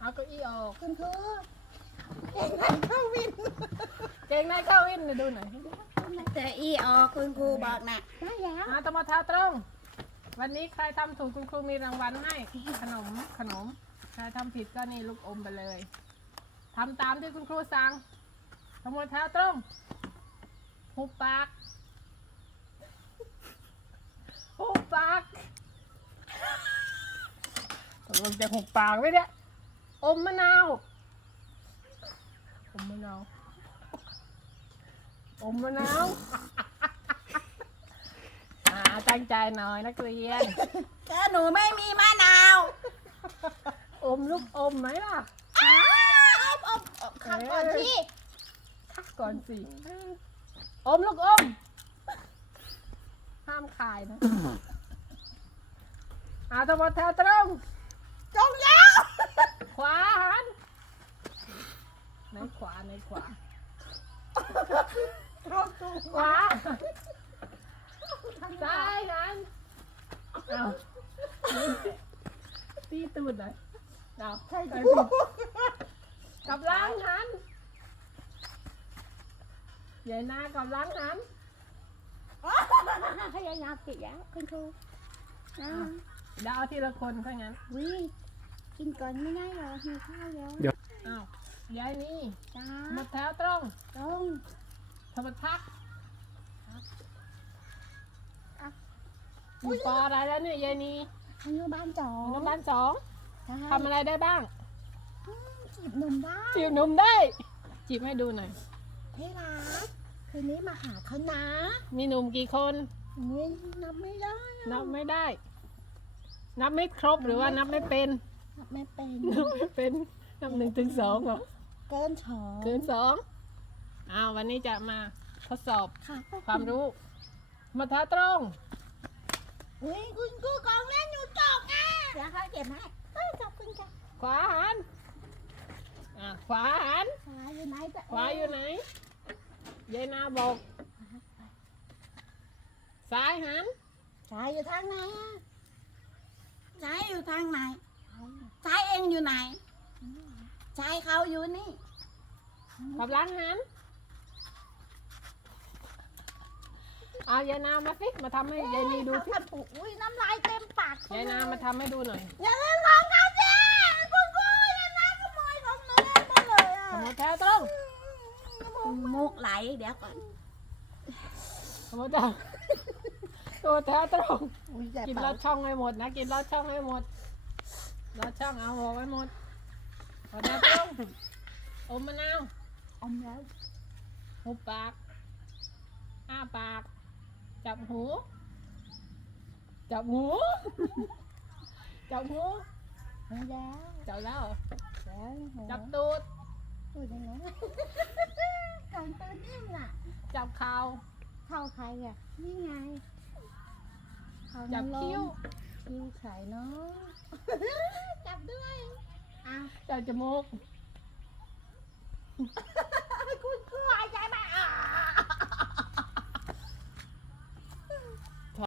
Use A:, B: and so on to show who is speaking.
A: เอาเก้าอี้ออก
B: คุณครูเก่งในเข้าวิน
A: เก่งในเข้าวินดูหน่อย
B: แต่อีออกคุณครูบอกนะได้แล้ว
A: ตมาเท้าตรง วันนี้ใครทำถูกคุณครูมีรางวัลให้ขนมใครทำผิดก็นี่ลูกอมไปเลยทำตามที่คุณครูสั่งตมาเท้าตรงหุบปากหุบปากตกลงจะหุบปากไหมเนี่ยอมมะนาวอมมะนาวอมมะนาวตั้งใจหน่อยนักเรียน
B: ก็หนูไม่มีมะนาว
A: อมลูกอมไหมล่ะ
B: อมขับก่อนที่
A: คักก่อนสิอมลูกอมห้ามขายนะทั้งหมดแถวตรง
B: จงแล้ว
A: ขวาหันในขวาขวาซ้ายหันเอาตีตูดหน่อยเอาใช่กับล้างหันใหญ่หน้ากับล้างหัน
B: พยายามกินแล้วคุณครู
A: เดี๋ยวเอาทีละคนเท่านั้น
B: วิกินก่อนไม่ได้หรอหิวข้าวแล้ว
A: อ้าว ยายนี่
B: จ้า
A: หมดแถวตรง
B: ตรง
A: ธรรมทักอยู่ปออะไรแล้วเนี่ยยายนี่
B: อนุบาลสอ
A: อง นุบาลสองทำอะไรได้บ้าง
B: จีบหนุ่มได้
A: จีบหนุ่มได้ จีบให้ดูหน่อย
B: ที่รักคืนนี้มาหาเขานะ
A: มีหนุ่มกี่คน
B: นี่นับไม่ได้อะ
A: นับไม่ได้ นับไม่ครบหรือว่านับไม่เป็น
B: นับไม่เป็น
A: นับไม่เป็น นับ1 ถึง 2เหรอ
B: เกินสอง
A: เกิน2วันนี้จะมาทดสอบ
B: ค่ะ
A: ความรู้หมดแถวตรง
B: อุ้ยคุณครูกองเล่นหนูตกอ่ะเดี๋ยวเขาเก็บให้ขอบคุณจ้ะ
A: ขวาหันขวาหัน
B: ขวาอยู่ไหนจ๊ะ
A: ขวาอยู่ไหนยายนาบอกซ้ายหัน
B: ซ้ายอยู่ทางไหนอ่ะซ้ายอยู่ทางไหนซ้ายเองอยู่ไหนซ้ายเขาอยู่นี่
A: กับหล้างหันเอายายนามาสิมาทำให้ยายนีดูสิ
B: ทำถูกอุ้ยน้ำลายเต็มปาก
A: ยายนามาทำให้ดูหน่อย
B: อย่าเล่นของเขาสิคุณครูอย่านะขโมยของหนูเล่นหมดเลยอ่ะ
A: ขโมยแถวตรง
B: มุกไหลเดี๋ยวก่อน
A: ขโมยแถวตัวแถวตรง
B: อุ้ยอย่า
A: กิน
B: เป่า
A: ลอดช่องให้หมดนะกินลอดช่องให้หมดลอดช่องเอาหัวไว้หมดขอแถวตรงอมมะนาว
B: อมแล้ว
A: หุบปากอ้าปาก จับหูจับหูจับหู
B: ไม่แล้ว
A: จับแล้ว
B: แล้ว
A: จับตูด
B: ตูดยังไงก่อนตูดนิ่มน่ะ
A: จับเข่า
B: เข้าใครอ่ะนี่ไงเขา
A: จับคิ้ว
B: คิ้วไข่เนาะจับด้วยอ่ะ
A: จับจมูก
B: คุณครูหายใจไหม